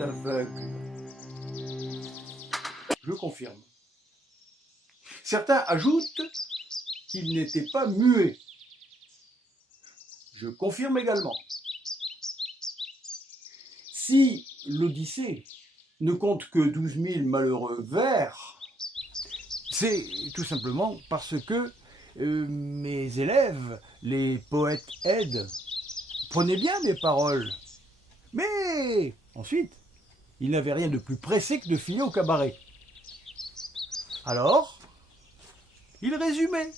aveugle. Je confirme. Certains ajoutent qu'il n'était pas muet. Je confirme également. Si l'Odyssée ne compte que 12 000 malheureux vers, c'est tout simplement parce que mes élèves, les poètes aides, prenaient bien mes paroles. Mais ensuite, ils n'avaient rien de plus pressé que de filer au cabaret. Alors, ils résumaient.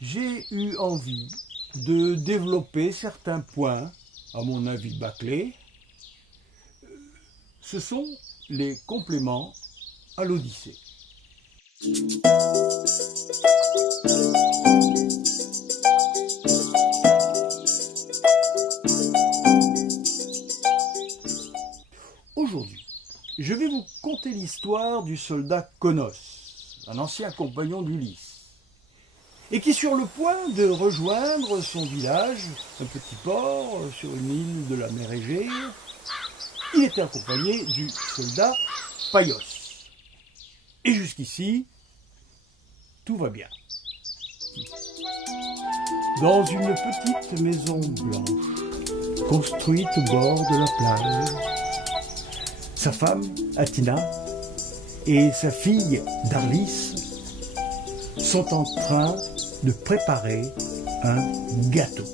J'ai eu envie de développer certains points, à mon avis bâclés. Ce sont les compléments à l'Odyssée. Aujourd'hui, je vais vous conter l'histoire du soldat Konos, un ancien compagnon d'Ulysse, et qui est sur le point de rejoindre son village, un petit port sur une île de la mer Égée. Il était accompagné du soldat Paios. Et jusqu'ici, tout va bien. Dans une petite maison blanche, construite au bord de la plage, sa femme, Athina, et sa fille, Darlis, sont en train de préparer un gâteau.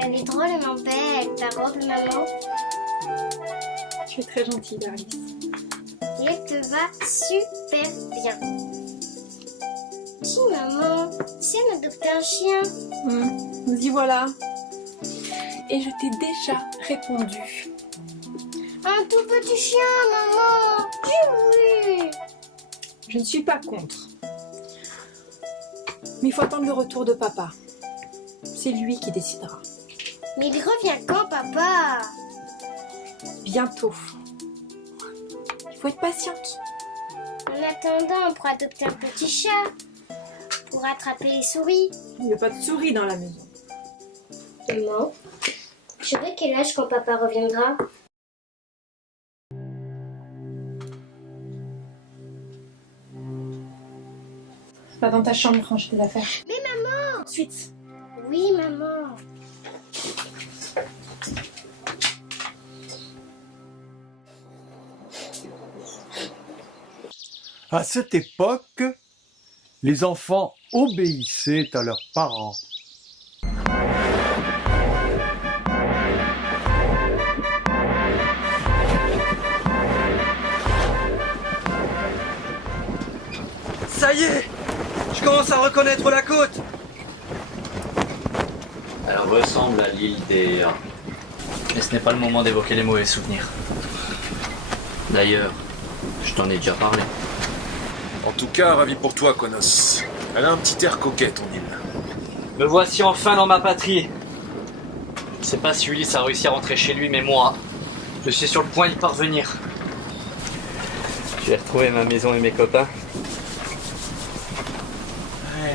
Elle est drôlement belle, ta robe, maman. Tu es très gentille, Darlis. Et elle te va super bien. Dis, maman, si elle adoptait un chien? Nous y voilà. Et je t'ai déjà répondu. Un tout petit chien, maman. Dis oui. Je ne suis pas contre. Mais il faut attendre le retour de papa. C'est lui qui décidera. Mais il revient quand, papa? Bientôt. Il faut être patiente. En attendant, on pourra adopter un petit chat pour attraper les souris. Il n'y a pas de souris dans la maison. Maman, j'aurai quel âge quand papa reviendra? Va dans ta chambre, ranger tes affaires. Mais maman! Ensuite. Oui, maman. À cette époque, les enfants obéissaient à leurs parents. Ça y est, je commence à reconnaître la côte. Elle ressemble à l'île des... Mais ce n'est pas le moment d'évoquer les mauvais souvenirs. D'ailleurs, je t'en ai déjà parlé. En tout cas, ravi pour toi, Konos. Elle a un petit air coquet, ton île. Me voici enfin dans ma patrie. Je ne sais pas si Ulysse a réussi à rentrer chez lui, mais moi, je suis sur le point d'y parvenir. Je vais retrouver ma maison et mes copains.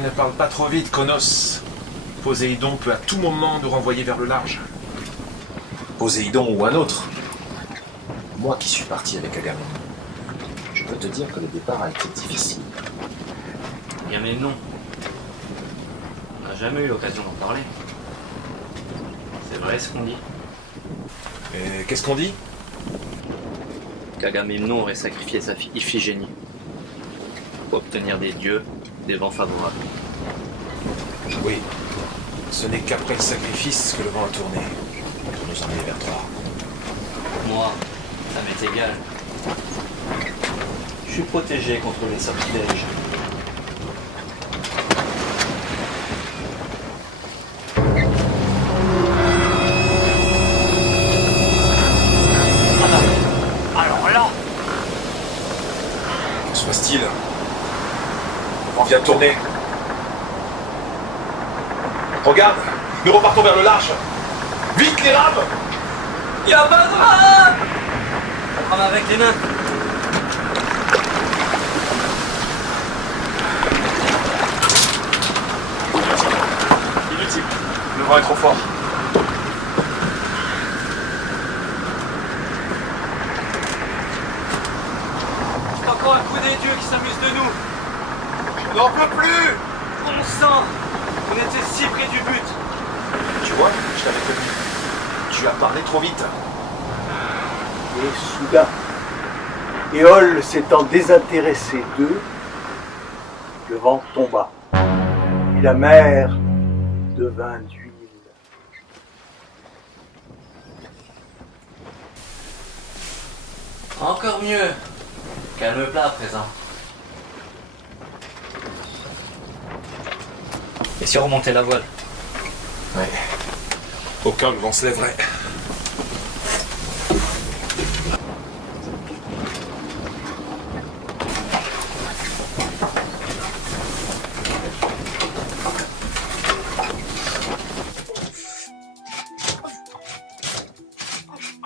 Ne parle pas trop vite, Konos. Poséidon peut à tout moment nous renvoyer vers le large. Poséidon ou un autre. Moi qui suis parti avec Agamemnon, je peux te dire que le départ a été difficile. Bien mais non. On n'a jamais eu l'occasion d'en parler. C'est vrai ce qu'on dit. Et qu'est-ce qu'on dit? Qu'Agamemnon aurait sacrifié sa fille Iphigénie pour obtenir des dieux, des vents favorables. Oui. Ce n'est qu'après le sacrifice que le vent a tourné pour nous emmener vers toi. Moi, ça m'est égal. Je suis protégé contre les sortilèges. Alors là, Que se passe-t-il? Le vent vient de tourner. Regarde, nous repartons vers le large. Vite les rames! y a pas de rame! On rame avec les nains. Inutile, le vent est trop fort. les dieux qui s'amusent de nous. Je n'en peux plus. Bon sang, on était si près du but. Tu vois, je t'avais prévenu. Tu as parlé trop vite. Et soudain, Éole s'étant désintéressé d'eux, le vent tomba, et la mer devint d'huile. Encore mieux. Calme plat à présent. Et si on remontait la voile? Ouais. Au cas où le vent se lèverait.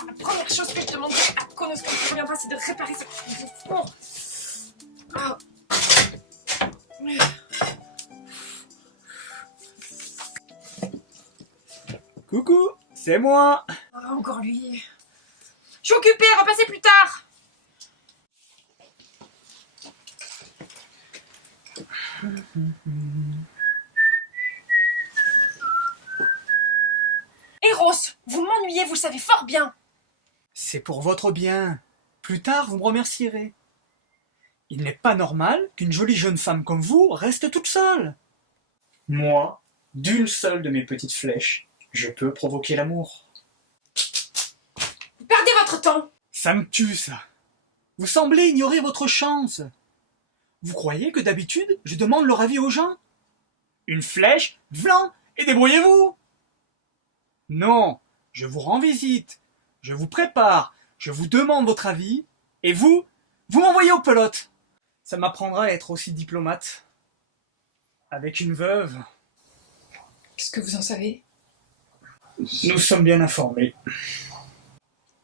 La première chose que je demande à Konos quand il reviendra, c'est de réparer cette four. Ah. Coucou, c'est moi. Ah, encore lui. Je suis occupée, repassez plus tard. Eros, vous m'ennuyez, vous le savez fort bien. C'est pour votre bien. Plus tard, vous me remercierez. Il n'est pas normal qu'une jolie jeune femme comme vous reste toute seule. Moi, d'une seule de mes petites flèches, je peux provoquer l'amour. Vous perdez votre temps. Ça me tue, ça. Vous semblez ignorer votre chance. Vous croyez que d'habitude, je demande leur avis aux gens? Une flèche, vlan, et débrouillez-vous. Non, je vous rends visite, je vous prépare, je vous demande votre avis, et vous m'envoyez aux pelotes. Ça m'apprendra à être aussi diplomate. Avec une veuve, Qu'est-ce que vous en savez? nous sommes bien informés.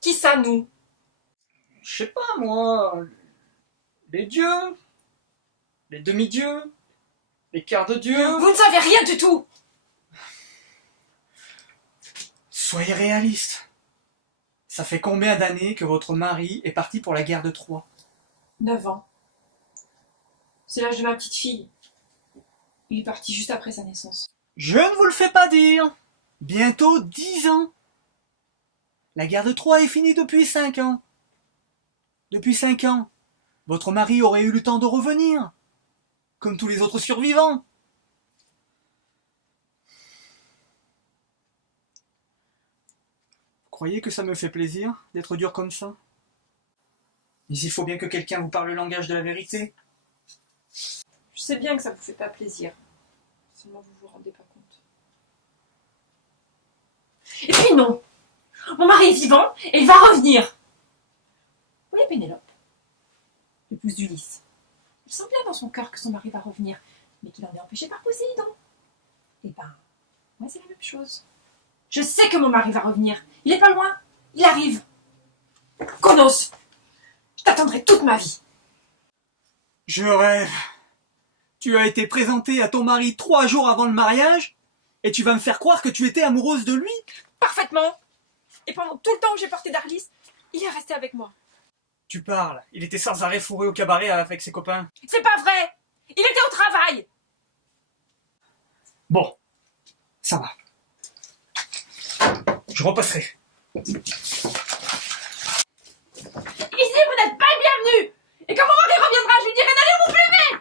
Qui ça, nous? Je sais pas, moi, les dieux, les demi-dieux, les quarts de dieu. Vous ne savez rien du tout. Soyez réaliste. Ça fait combien d'années que votre mari est parti pour la guerre de Troie? 9 ans. C'est l'âge de ma petite fille. Il est parti juste après sa naissance. Je ne vous le fais pas dire. Bientôt 10 ans. La guerre de Troie est finie depuis 5 ans. Depuis 5 ans, votre mari aurait eu le temps de revenir, comme tous les autres survivants. Vous croyez que ça me fait plaisir d'être dur comme ça? Mais il faut bien que quelqu'un vous parle le langage de la vérité. Je sais bien que ça vous fait pas plaisir. Seulement vous vous rendez pas compte. Et puis non. Mon mari est vivant et il va revenir. Vous voyez Pénélope, l'épouse d'Ulysse. Il sent bien dans son cœur que son mari va revenir, mais qu'il en est empêché par Poséidon. Et ben, moi c'est la même chose. Je sais que mon mari va revenir. Il est pas loin. Il arrive. Konos, je t'attendrai toute ma vie. Je rêve. Tu as été présentée à ton mari 3 jours avant le mariage et tu vas me faire croire que tu étais amoureuse de lui? Parfaitement. Et pendant tout le temps où j'ai porté Darlis, il est resté avec moi. Tu parles, il était sans arrêt fourré au cabaret avec ses copains. C'est pas vrai. Il était au travail. Bon, ça va. Je repasserai. Ici, vous n'êtes pas bienvenue. Et quand mon mari reviendra, je lui dirai d'aller vous plumer.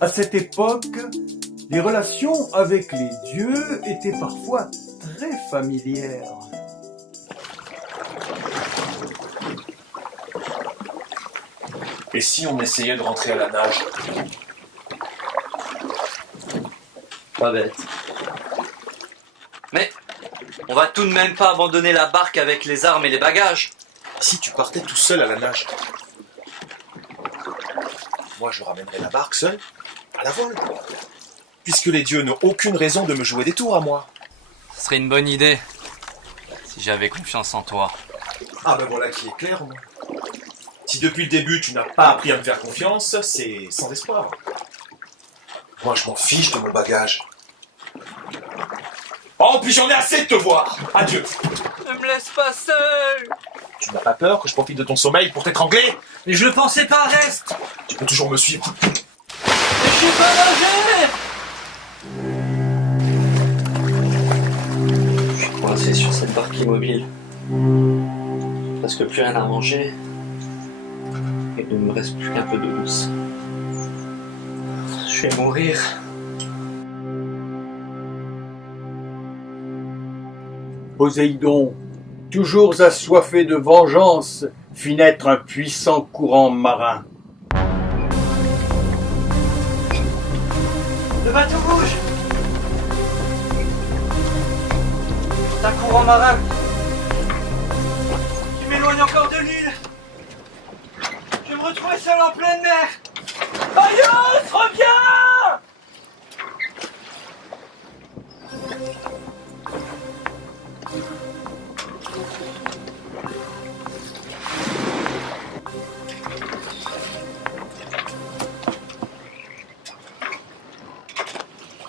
À cette époque, les relations avec les dieux étaient parfois très familières. Et si on essayait de rentrer à la nage? Pas bête. Mais on va tout de même pas abandonner la barque avec les armes et les bagages. Si tu partais tout seul à la nage? Moi, je ramènerais la barque seule à la voile. Puisque les dieux n'ont aucune raison de me jouer des tours à moi. Ce serait une bonne idée. Si j'avais confiance en toi. Ah ben voilà qui est clair, moi. Si depuis le début tu n'as pas appris à me faire confiance, c'est sans espoir. Moi je m'en fiche de mon bagage. Oh, puis j'en ai assez de te voir. Adieu. Ne me laisse pas seul. Tu n'as pas peur que je profite de ton sommeil pour t'étrangler? Mais je le pensais pas, reste. Tu peux toujours me suivre. Mais je suis pas nager. Je suis coincé sur cette barque immobile. Presque plus rien à manger. Et il ne me reste plus qu'un peu d'eau douce. Je vais mourir. Poséidon, toujours assoiffé de vengeance, fit naître un puissant courant marin. Le bateau bouge. C'est un courant marin qui m'éloigne encore de l'île. Je vais me retrouver seul en pleine mer. Aios, reviens!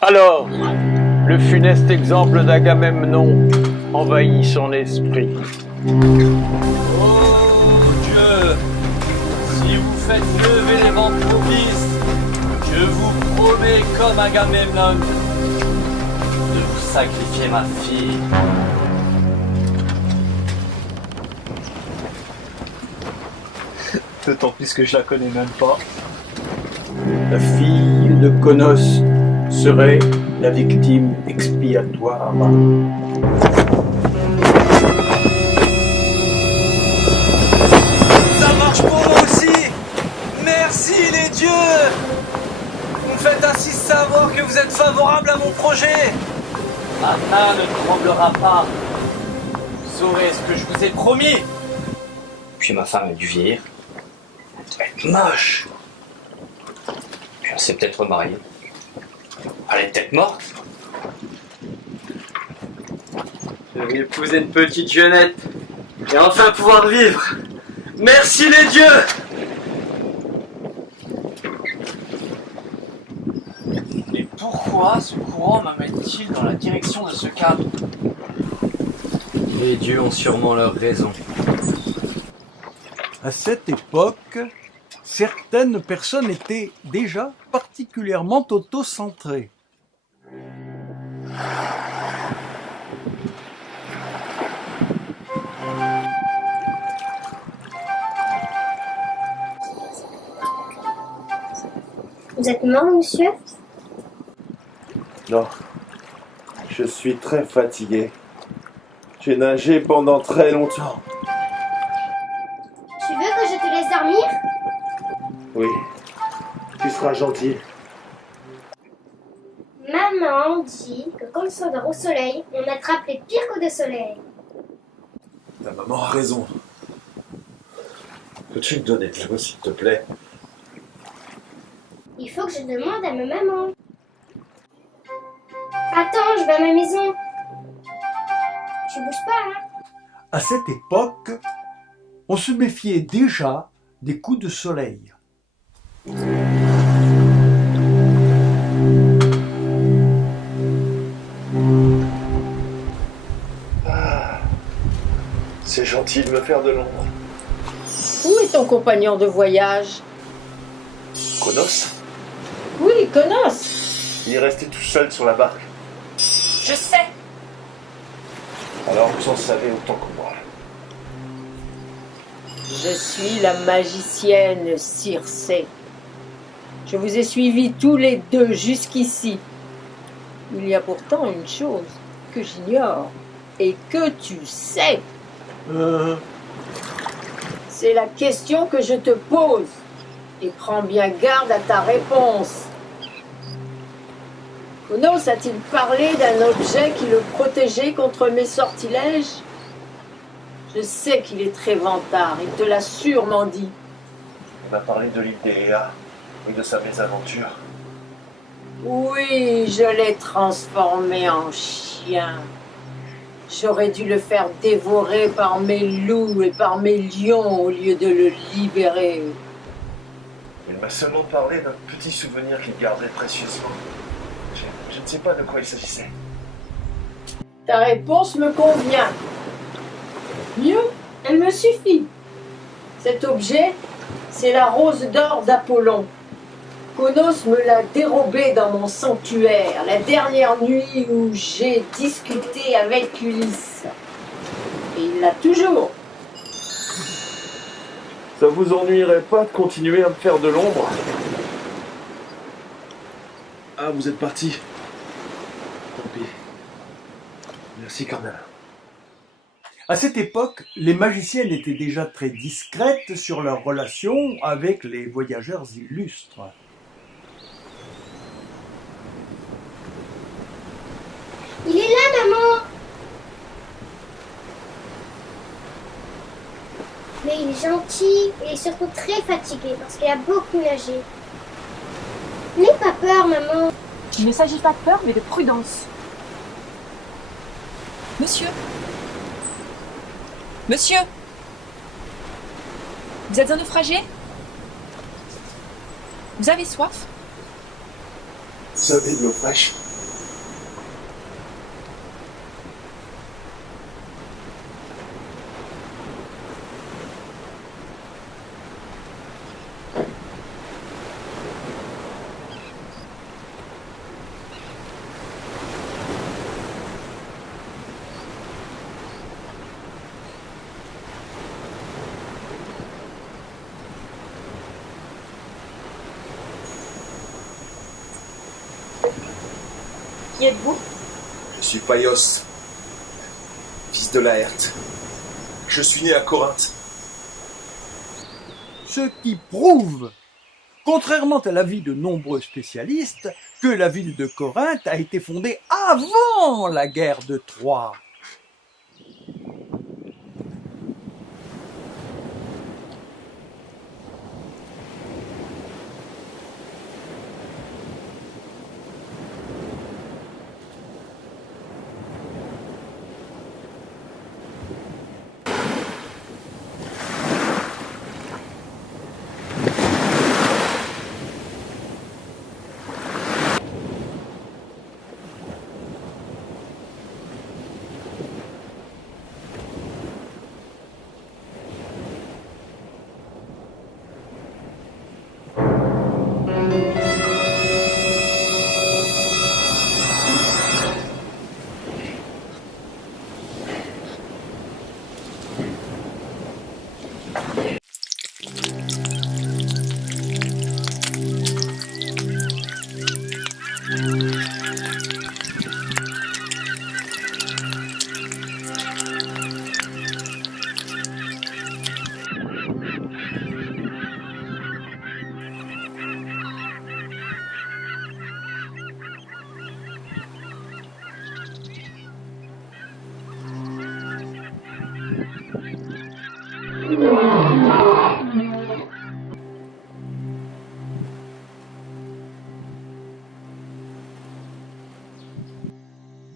Alors, le funeste exemple d'Agamemnon envahit son esprit. Oh Dieu, si vous faites lever les vents propices, je vous promets comme Agamemnon de vous sacrifier ma fille. D'autant plus que je la connais même pas. La fille de Conos serait la victime expiatoire. Ça marche pour moi aussi. Merci les dieux. Vous me faites ainsi savoir que vous êtes favorable à mon projet. Ma main ne tremblera pas. Vous saurez ce que je vous ai promis. Puis ma femme a dû vieillir. Elle doit être moche. Puis on s'est peut-être remarié. Elle est peut-être morte. Je vais épouser une petite jeunette et enfin pouvoir vivre. Merci les dieux! Et pourquoi ce courant m'amène-t-il dans la direction de ce cap? Les dieux ont sûrement leur raison. À cette époque, certaines personnes étaient déjà particulièrement autocentrées. Vous êtes mort, monsieur? Non, je suis très fatigué. J'ai nagé pendant très longtemps. Tu veux que je te laisse dormir? Oui, tu seras gentil. Maman dit que quand on dort au soleil, on attrape les pires coups de soleil. Ta maman a raison. Peux-tu me donner de l'eau, s'il te plaît? Il faut que je demande à ma maman. Attends, je vais à ma maison. Tu bouges pas, hein? À cette époque, on se méfiait déjà des coups de soleil. C'est gentil de me faire de l'ombre. Où est ton compagnon de voyage? Conos? Oui, Conos. Il est resté tout seul sur la barque. Je sais. Alors vous en savez autant que moi. Je suis la magicienne Circé. Je vous ai suivis tous les deux jusqu'ici. Il y a pourtant une chose que j'ignore et que tu sais. C'est la question que je te pose. Et prends bien garde à ta réponse. Conos a-t-il parlé d'un objet qui le protégeait contre mes sortilèges? Je sais qu'il est très vantard, il te l'a sûrement dit. Il m'a parlé de l'île d'Eléa et de sa mésaventure. Oui, je l'ai transformé en chien. J'aurais dû le faire dévorer par mes loups et par mes lions au lieu de le libérer. Il m'a seulement parlé d'un petit souvenir qu'il gardait précieusement. Je ne sais pas de quoi il s'agissait. Ta réponse me convient. Mieux, elle me suffit. Cet objet, c'est la rose d'or d'Apollon. Konos me l'a dérobée dans mon sanctuaire la dernière nuit où j'ai discuté avec Ulysse. Et il l'a toujours. Ça vous ennuierait pas de continuer à me faire de l'ombre? Ah, vous êtes parti. Tant pis. Merci, Cornel. À cette époque, les magiciennes étaient déjà très discrètes sur leur relation avec les voyageurs illustres. Il est là, maman. Mais il est gentil et surtout très fatigué parce qu'il a beaucoup nagé. N'aie pas peur, maman. Il ne s'agit pas de peur, mais de prudence. Monsieur. Monsieur. Vous êtes un naufragé? Vous avez soif? Vous avez de l'eau fraîche? Qui êtes-vous? Je suis Paios, fils de Laerte. Je suis né à Corinthe. Ce qui prouve, contrairement à l'avis de nombreux spécialistes, que la ville de Corinthe a été fondée avant la guerre de Troie.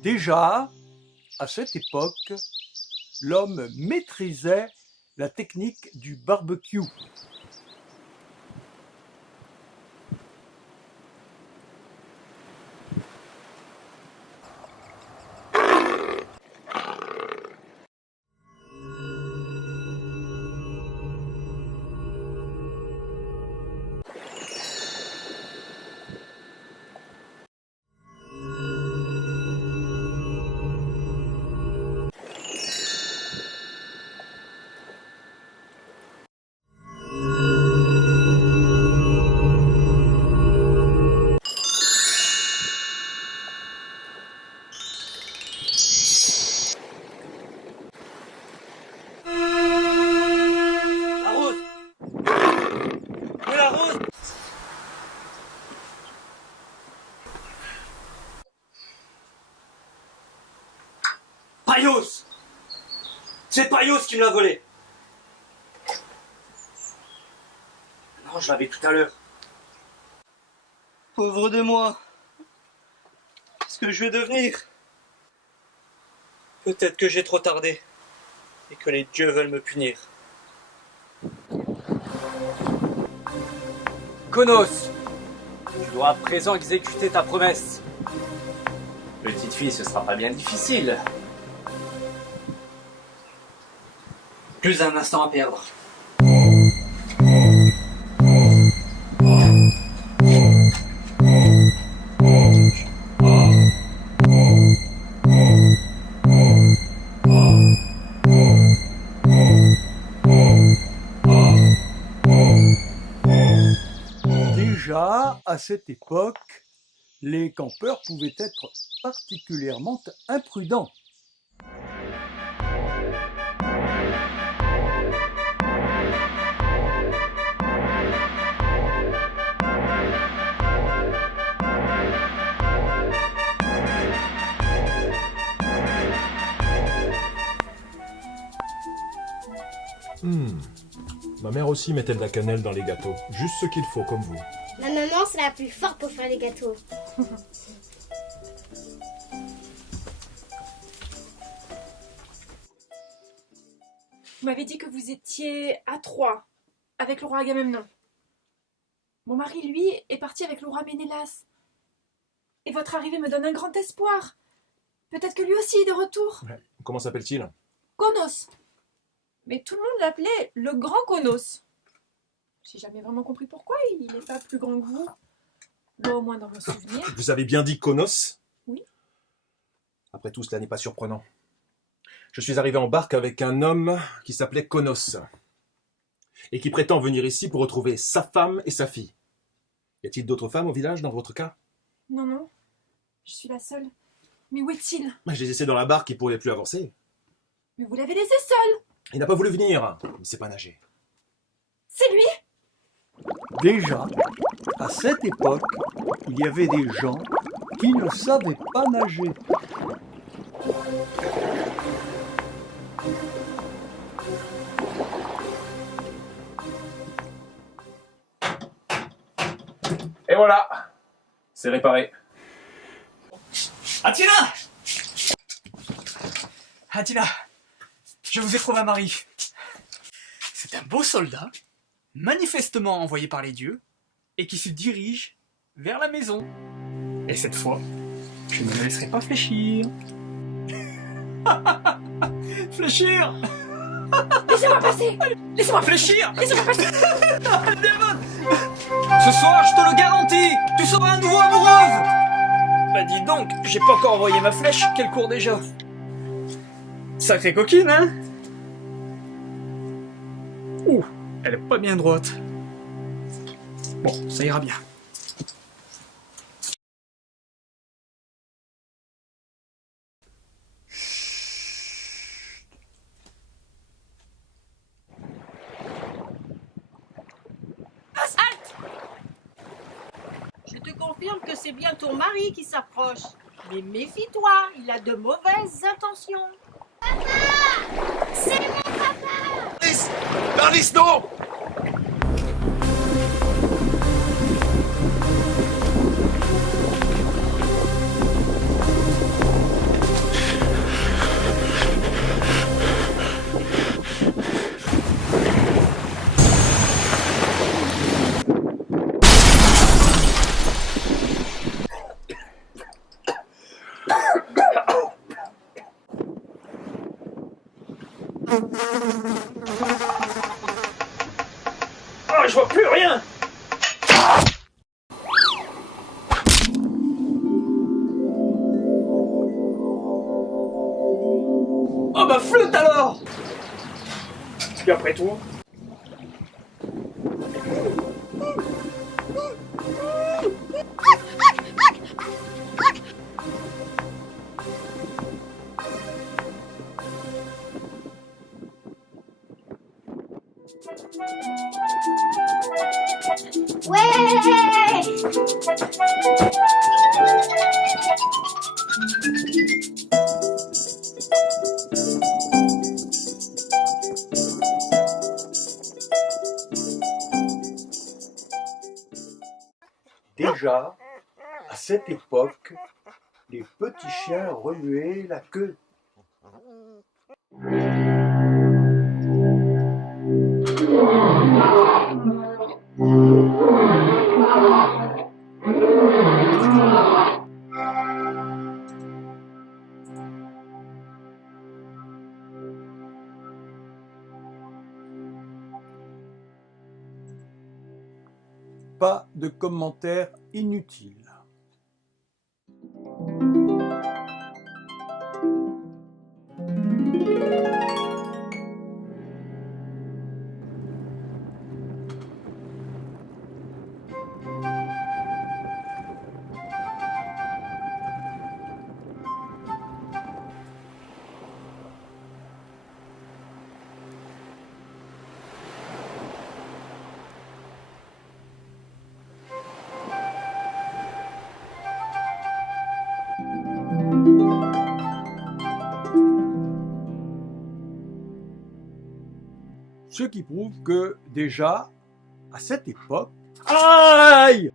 Déjà, à cette époque, l'homme maîtrisait la technique du barbecue. Paios! C'est Paios qui me l'a volé! Non, je l'avais tout à l'heure. Pauvre de moi! Qu'est-ce que je vais devenir? Peut-être que j'ai trop tardé et que les dieux veulent me punir. Konos, tu dois à présent exécuter ta promesse. Petite fille, ce sera pas bien difficile. Plus un instant à perdre. Déjà, à cette époque, les campeurs pouvaient être particulièrement imprudents. Ma mère aussi mettait de la cannelle dans les gâteaux. Juste ce qu'il faut, comme vous. Ma maman, c'est la plus forte pour faire les gâteaux. Vous m'avez dit que vous étiez à Troie, avec le roi Agamemnon. Mon mari, lui, est parti avec le roi Ménélas. Et votre arrivée me donne un grand espoir. Peut-être que lui aussi est de retour. Ouais. Comment s'appelle-t-il? Konos. Mais tout le monde l'appelait le grand Konos. J'ai jamais vraiment compris pourquoi il n'est pas plus grand que vous. Bon, au moins dans vos souvenirs. Vous avez bien dit Konos? Oui. Après tout, cela n'est pas surprenant. Je suis arrivé en barque avec un homme qui s'appelait Konos et qui prétend venir ici pour retrouver sa femme et sa fille. Y a-t-il d'autres femmes au village dans votre cas? Non, non. Je suis la seule. Mais où est-il? Je les ai laissés dans la barque, il ne pourrait plus avancer. Mais vous l'avez laissé seul. Il n'a pas voulu venir. Il ne sait pas nager. C'est lui? Déjà, à cette époque, il y avait des gens qui ne savaient pas nager. Et voilà, c'est réparé. Attila! Attila, je vous ai trouvé un mari. C'est un beau soldat, manifestement envoyé par les dieux, et qui se dirige vers la maison. Et cette fois, je ne me laisserai pas fléchir. Fléchir! Laissez-moi passer! Laissez-moi fléchir! Laissez-moi passer! Démon! Ce soir, je te le garantis, tu seras à nouveau amoureuse! Bah dis donc, j'ai pas encore envoyé ma flèche, qu'elle court déjà. Sacrée coquine, hein? Ouh, elle est pas bien droite. Bon, ça ira bien. Je te confirme que c'est bien ton mari qui s'approche. Mais méfie-toi, il a de mauvaises intentions. C'est mon papa! Narlis, non! Oh, je vois plus rien! Oh bah flotte alors! Puis après tout... Déjà, à cette époque, les petits chiens remuaient la queue. de commentaires inutiles. Ce qui prouve que déjà, à cette époque... Aïe!